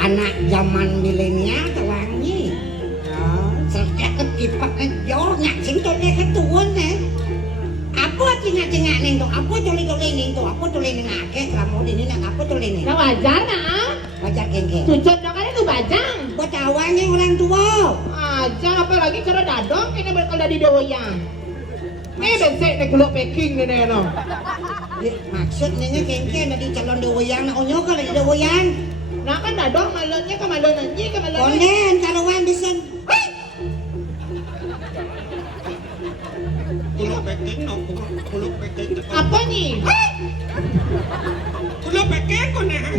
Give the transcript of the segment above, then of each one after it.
anak zaman milenial tewangi. Serta ipak yo nyak sing tole ketuwon apa cingak-cingak ning to, apa tole-tole ning to, apa tole ning akeh kamu dene nang apa tole ning. Nah wajar nah. Wajar kengke. Cucuk dong kan itu bajang. Buat awalnya orang tua. Ajar apalagi cara dadong kene bakal dadi doyan. Besek nek gulok packing ngene no. Maksud nenge kengke dadi calon doyan onyo ka dadi doyan. Nah kan dadong malonnya ke malon anji ke malon. Konen karuan bisa. Kulo packing no, kulo packing. Apa nih? Kulo packing konen.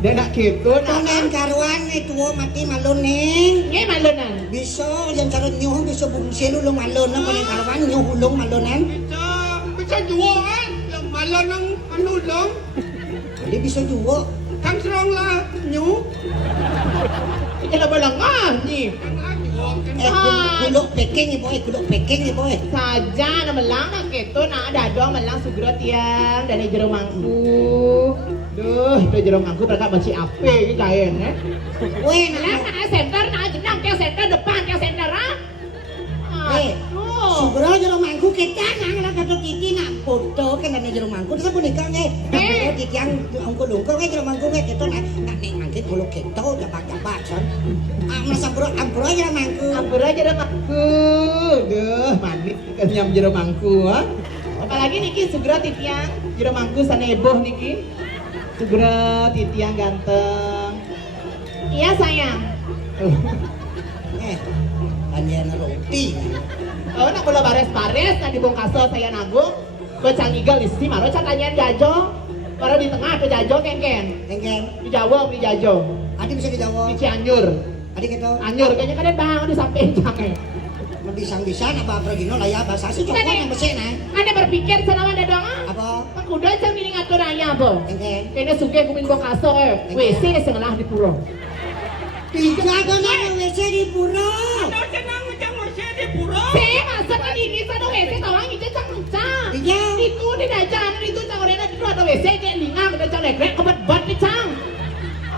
Dia nak gitu Konen karuan tuwa mati malon ning. Nge malonan. Bisa yang calon nyuh bisa bungsi lu malon nang konen karuan nyuh ulung malonan. Bisa jual yang malah nang anu long. Dia bisa juga. Kang serong lah nyu. Kita balangah nih. Gulok packing boy, gulok packing boy. Saja na malang na gitu na dadong malang sugro tiang dari jero mangku. Duh, itu jero mangku mereka masih ape gitu kain ya. Weh, Nah, na center na jenang ke center depan ke center ah. Sugro jero mangku kita nang lah kata kiki nak foto kan ada jero mangku terus punika nge. Kiki yang ongko-ongko nge jero mangku nge kita nak ning mangkit gulok kita jabak-jabak son. Masa ampro jero mangku. Ampura jero mangku. Duh, manis kan nyam jero mangku ha. Apalagi niki sugro titiang jero mangku saneboh niki. Sugro titiang ganteng. Iya sayang. Panjana roti. Oh, nak bola bares-bares, nak dibongkaso saya nagung. Bacang igal isi, maro catanya jajo. Maro di tengah tuh jajo kengken. Kengken. Di Jawa, di jajo. Adi bisa dijawab. Di Cianjur. Adi kita. Anyur, kayaknya kan bang di samping jangan. Bisa apa pergino lah ya bahasa sih cokon yang besi nah. Ada berpikir senawan ada doang. Apa? Pak kuda cang ini ngatur ayah apa? Kengken. Kayaknya suge kumin bongkaso WC sengalah di puro. Tiga kena WC di pura. Ada senang macam masih di pura. Saya masuk ke ini sana WC tawang itu cang-cang. Iya. Itu di dajan itu cang orena itu ada WC kayak linga kita cang lekrek kebat-bat nih cang.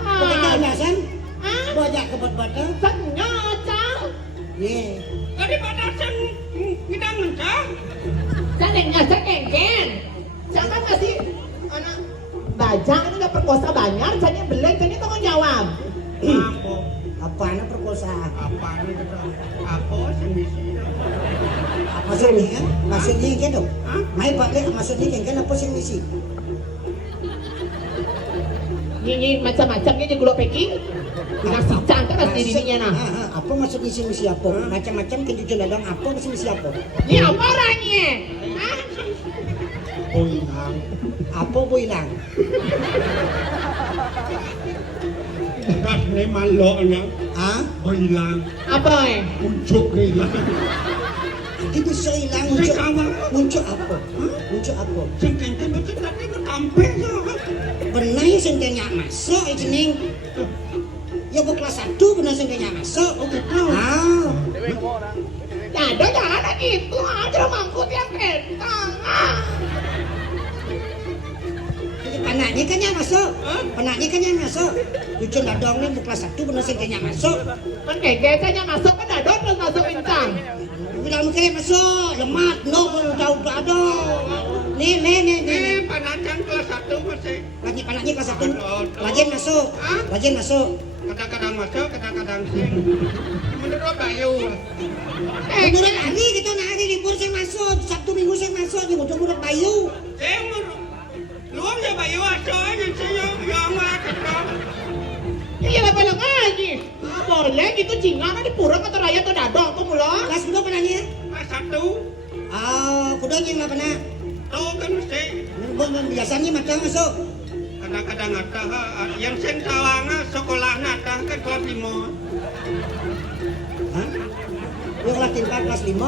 Kita alasan. Ah, Banyak kebat-batnya. tanya cang. Ye. Tadi batasan hidang mencang. Jangan ngajak kengken. Jangan ngasih anak bajang ini nggak perkosa banyak, jangan beleng, jangan tanggung jawab. Apa? Apa anak perkosa? Apa ni kata? Apa semisi? Maksudnya kan? Maksudnya kan dong? Hah? Mai balik maksudnya kan apa sih misi? Ini macam-macam ini gulok packing. Nasi cangkang kan di dirinya nah. Apa maksud misi apa? Macam-macam kejujuran dadang apa maksud misi apa? Ini apa orangnya? Hah? Oh hilang. Apa bu hilang? Gas ni maloknya. Ah? Oh hilang. Apa Ujuk hilang. Itu bisa hilang muncul apa? Muncul apa? Sengkengkeng macam tadi ke kampung sah. Pernah ya sengkenya masuk itu ning. Ya bu kelas 1 pernah sengkenya masuk. Oh gitu. Ah. ada jangan gitu, ada mangkut yang kentang. Anaknya kan yang masuk, anaknya kan yang masuk. Cucun dadongnya bu kelas 1 bener sengkenya masuk. Kan kayaknya masuk kan ada terus masuk kencang. Bilang kayak masuk, lemak, no, jauh ada. Nih. Panacan kelas 1 masih. Anaknya kelas 1, lajen masuk, lajen masuk. Kadang-kadang masuk, kadang-kadang sing. Menurut Bayu. Menurut hari kita nak hari libur saya masuk, Sabtu Minggu saya masuk, di menurut Bayu. Sing luang ya Bayu aja aja sih yang ketong. Iya lah paling aja. Boleh gitu cingan di pura kata raya tuh dadong tuh mula. Kelas berapa nanya? Kelas 1. Kuda yang apa nak? Tuh kan mesti. Biasanya macam masuk. Kadang-kadang ada yang sing tawanga sekolah ada kan kelas 5. Hah? Yang kelas 4, kelas 5.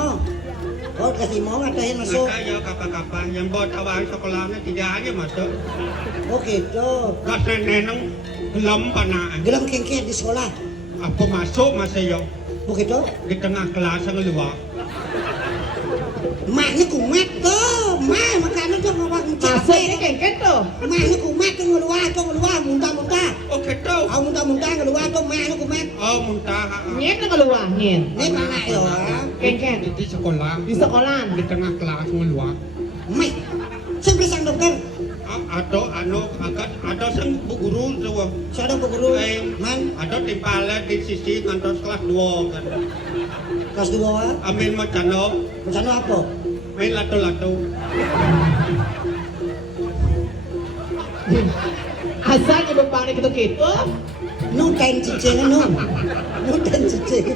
Oh, kelas 5 ada yang masuk. Maka ya kapan-kapan yang buat tawang sekolahnya tidak aja masuk. Oh gitu. Gas neneng belum panaan. Gelam kengkeng di sekolah. Apa masuk masih yo Begitu? di tengah kelas yang luar. Maknya kumat tuh, makanya tuh ngawak mencari. Maksudnya kengket tuh. Mah nu kumat tuh ngeluar muntah-muntah. Oh gitu. Au muntah-muntah ngeluar tuh mah nu kumat. Oh muntah. Nyet na keluar, nyet. Ini mana yo? Kengket. Di sekolah. Di sekolah. Di tengah kelas ngeluar. Mai. Sampai sang dokter. Ada ada sang bu guru tuh. Sada bu guru. Man, Ada timpalnya di sisi kantor kelas 2 kan. kelas 2. Amin macano. Macam apa? Main lato-lato. Asalnya bapaknya gitu-gitu. Nu ten cicing nu. Nu ten cicing.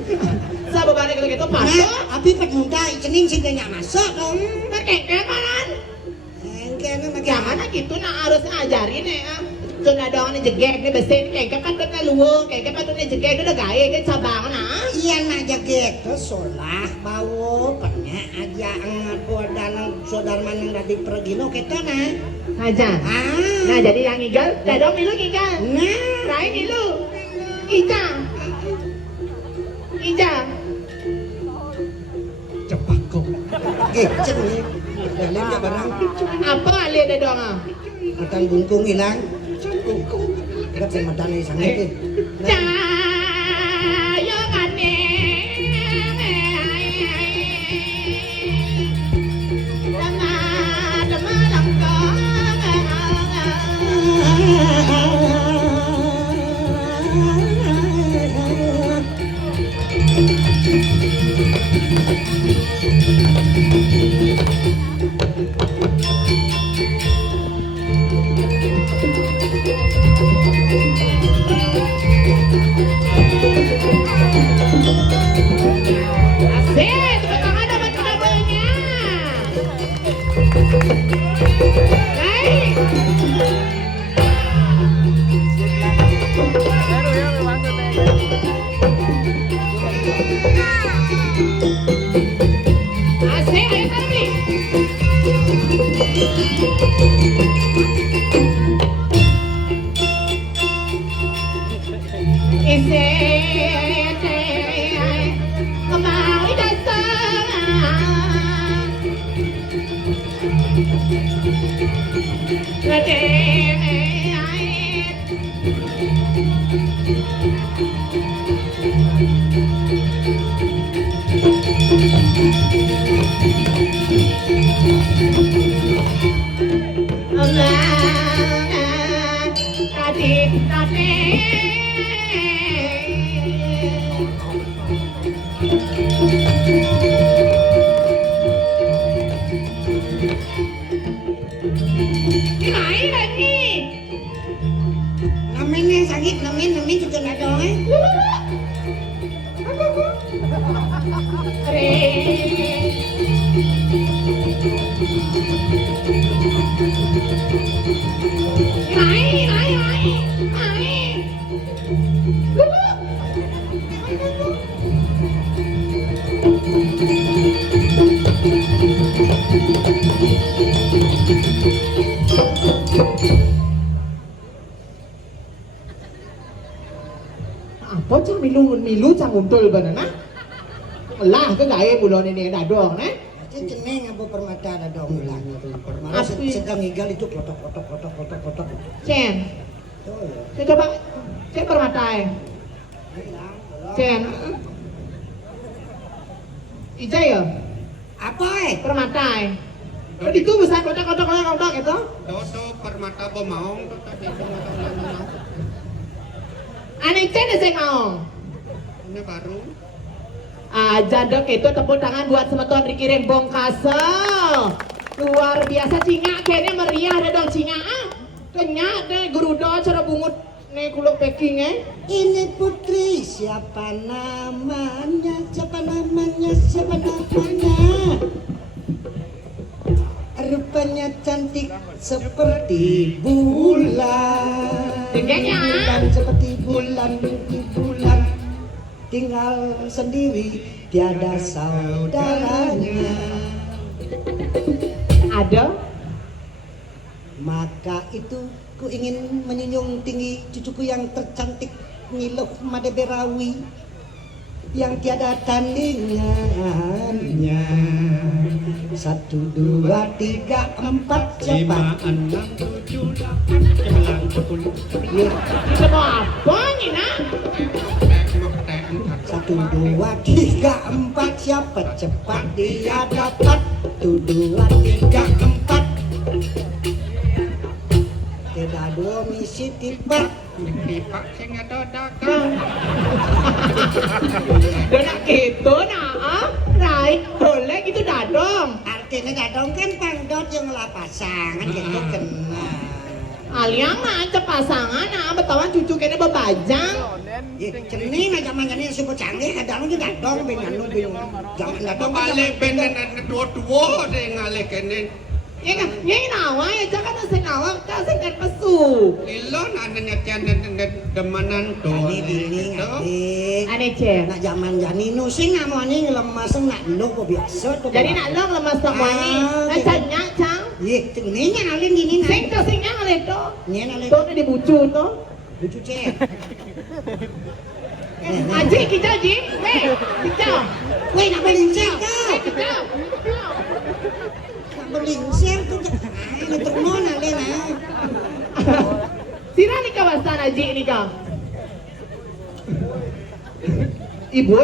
Sa bapaknya gitu-gitu Nah, patut. abi pet muntah cening sing tanya masuk dong. Kengket manan. Engke nu Jangan gitu nah harus ngajarin ya. Tuh na dong ni jegek ni besi kengket patut na luwung, kengket patut na jegek udah gaya ke cabang na. Iya nak jaget ke solah bawa pernah aja angat dan saudara manang dari pergi no kita nah. Aja. Nah Ah. jadi yang igal, dadong milu igal. Nah, Rai milu. Ija. Ija. Cepat kok. geceng nih. Dalam dia barang Apa ale dadong ah? matan bungkung hilang. Kat si matan ni sangat ke. Cayongane. Asik, tepuk tangan dapat kabelnya. Baik. Asik, ayo Tarmi. Kembali Namanya sakit, namanya juga nggak dong eh. Apa cang milu cang untul banana? Lah ke gaya bulan ini ada dong, eh? Ceneng apa permata ada dong hilang. Malah sedang igal itu klotok. Cen, Oh ya. saya coba cek permatai. Hilang. Cen, Ija ya? Apa eh? Permatai. Jadi itu bisa kotak itu. Dodo permata bomaong tuh tadi. Aneh cen saya mau. Ini baru. Jadok itu tepuk tangan buat semeton Riki Rembong Kasel. Luar biasa cingak kayaknya meriah ada dong cingak. Kenyak deh gerudo cara bungut nih kuluk packing Ini putri siapa namanya? Rupanya cantik seperti bulan. Dengenya. Bulan seperti bulan. Tinggal sendiri tiada saudaranya. Ada Maka itu ku ingin menyanjung tinggi cucuku yang tercantik Ngiluh Madeberawi yang tiada tandingannya. 1, 2, 3, 4 Lima, cepat. enam, tujuh, delapan, sembilan, sepuluh, Ya, Kita mau apa nih nak? 1, 2, 3, 4 siapa cepat dia dapat. 1, 2, 3, 4. Tidak domisi tipat. Pak sing ada dagang. Dia nak gitu nak, ah? Right, boleh gitu dadong. Artinya gadong kan pangdot yang lah pasangan gitu kena. Aliang aja pasangan, ah, betawan cucu kene bebajang. Ya, cening aja manjane super canggih kadang itu gadong bingung zaman gadong kan Balik benen dua-dua deh ngalih kene. Ya kan, yang nawa ya jangan nasi nawa, tak singkat pesu. Ilon anaknya tian demanan tuh. Ani dini adik. Aneh cek. Nak zaman jani nu sing ngamani lemas nak lu kok biasa tuh. Jadi nak long lemas semua ni, rasanya cang. Ye, tingginya alin gini nak. Sing tu singnya ngeliat tu. Ni alin. Tu ni dibucu tu. Lucu cek. Aji kita Aji, hei kita. Weh nak belincir kau. Kita. Nak belincir tu. Ini ternon alin ah. Sira ni kawasan Aji ni kau. Ibu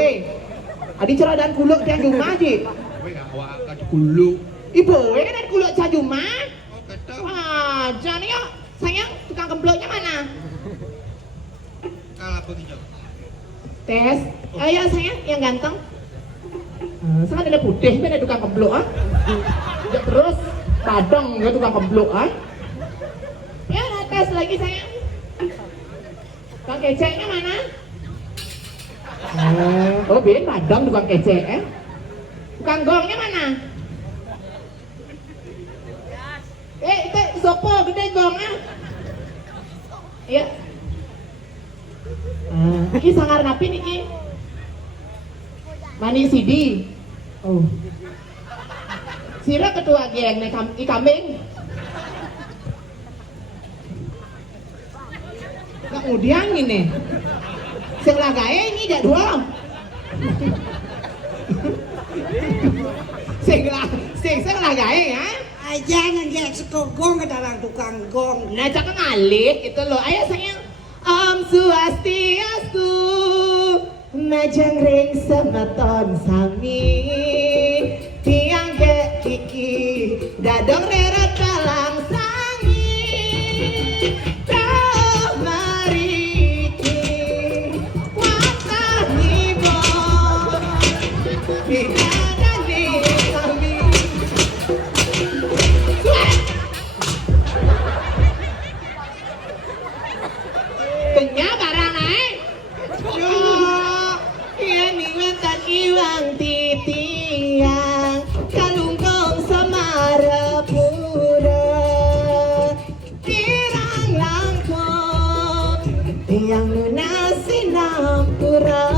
adi cerah dan kuluk tiang rumah Aji. Weh awak kat kulu. Ibu kan ada kuluk tiang rumah. Oh kata. Ah, jangan ya. Sayang, tukang kembloknya mana? Kalah begitu. Tes. Ayo sayang, yang ganteng. Sangat ada putih, ada tukang kemblok ah. Ya, terus badang ya tukang kemblok ah. Ya, tes lagi sayang. Tukang keceknya mana? Oh, Ben badang tukang kecek eh. Tukang gongnya mana? Itu sopo gede gongnya. Iya. Iki sangar napi niki. Mani Sidi. Oh. Sira ketua geng nek kambing. Kemudian ini. Sing lagae ini dak dua. Sing lagae ya. Aja nanti sekogong ke dalam tukang gong. Nah, cakap ngalih itu loh. Ayo sayang. Om Swastiastu, majang ring semeton sami, tiang ke kiki, dadong reret dalang sangi, tau mariki, watah nibon, ada di kami. Kenya barang naik. Yo, iya niwetan iwang titiang, kalungkong samarapura, tirang langkong, tiang lunasi nampura.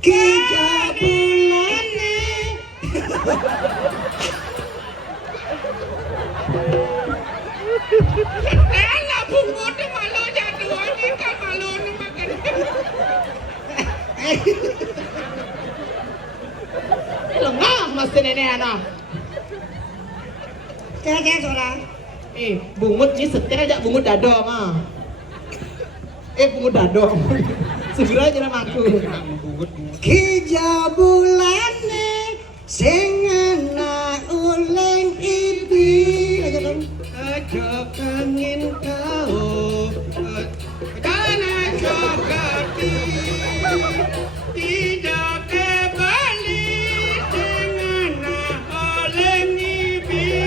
Tiga bulannya. Elah bungut tu malu jatuh ni kan malu ni makan. Lengah mesti nenek anak. Kayak seorang. Bungut ni setia aja bungut dado mah. Bungut dado. Segera aja nama aku. Bungut. Tiga bulannya. Sing anak uleng ibi. Aja dong. Aja kangen kau. Dan aja kati. Tidak kembali dengan oleh nibi.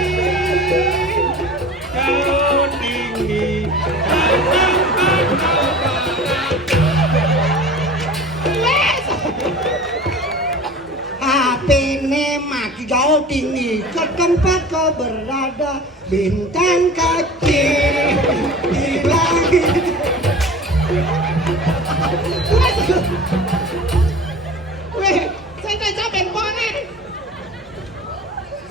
Kau tinggi. HP-nya mati jauh tinggi ke tempat kau berada, bintang kecil di langit. Weh, saya tak capek banget.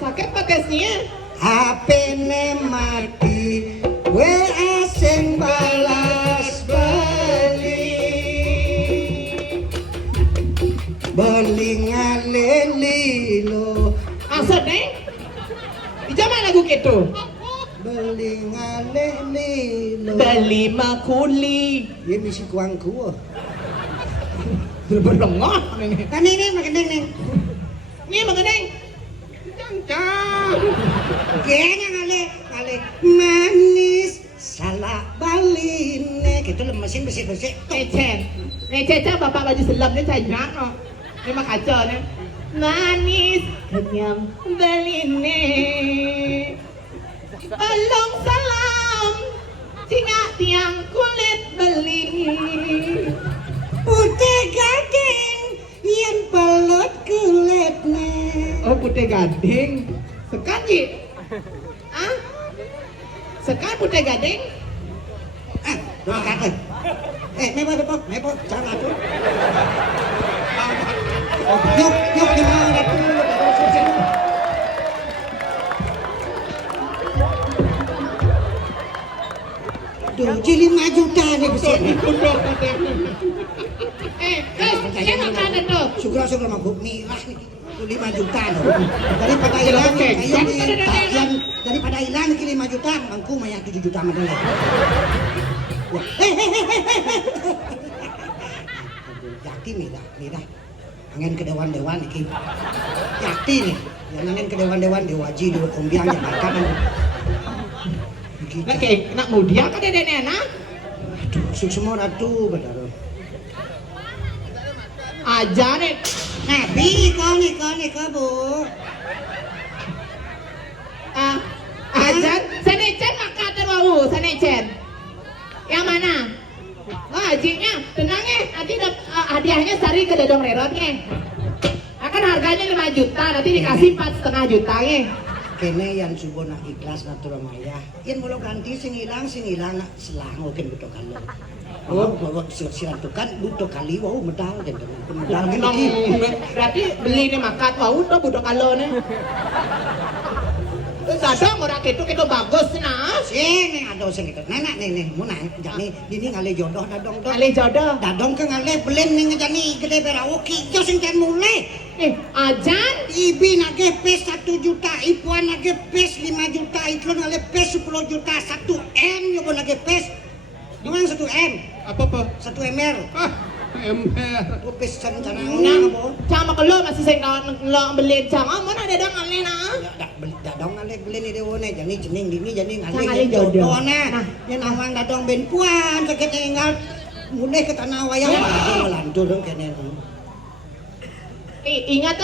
Sakit patesnya. HP-nya mati, WA sing balas balik. Belingalelilo. Maksud nih? Di zaman lagu gitu. Belingalelilo. Beli makuli. Ya misi kuangku. Berlengah ini. Kan ini makin ning. Ini mengenai. Cancang. Kayaknya ngale manis salah baline. Gitu lemesin bersih-bersih. Necen bapak baju selam ni canyak no. Ni mak kaca ni. Manis kenyam beline. Along salam singa tiang kulit beli. Putih gading yang pelot kulitnya. Oh putih gading. Sekan ji. Ah? Sekan putih gading. Dua kata. Mepo, jangan tuh. Yuk, gimana tuh? Duh, jadi 5 juta nih besar. Saya makan itu. Syukur mabuk mirah nih. 5 juta loh. Daripada hilang, daripada hilang ke 5 juta, mangku maya 7 juta mah dulu. Yakti mirah. Angin ke dewan iki. Yakti nih. Yang angin ke dewan dewaji dewa kombiang yang makan. Nak mudia kan ada nenek. Aduh, semua ratu benar. Aja nih. Nabi kau bu. Ajan, sanecen makan terwau, sanecen. Yang mana? Hajinya, tenang ya. Nanti hadiahnya sari ke Dodong Rerot ya. Akan harganya 5 juta, nanti dikasih 4,5 juta ya. Kene yang subona ikhlas natura maya. Yen mulo ganti sing ilang selang oken butuh kalau. Oh, bawa silat tukan butuh kali wau medal dan medal Nong, berarti beli nih makat wau tuh butuh kalau nih. Dadang orang itu bagus nah. Sini ada sing itu. Nenek nih, mau naik jani dini ngale jodoh dadong dong. Kali jodoh. Dadong ke ngale belen nih ngejani gede berawoki. Jo sing ten mulai. Ajan Ibi nage pes 1 juta, ipuan nage pes 5 juta, iklon nage pes 10 juta, 1 M yobo nage pes. Gimana 1 M? Apa? 1 MR. Ember. Aku pes cara ngana bo. Cama kalau masih saya ngelong beli cama mana ada dong alih nah. Dadong ngale belen ni dewo ne, jani jening dini jani Cang ngale ale jodoh. Nah, yang awang dadong ben puan sakit tinggal mulai ke tanah wayang dadong melantur dong kene. Ingat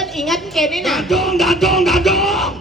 kene nah. Dadong.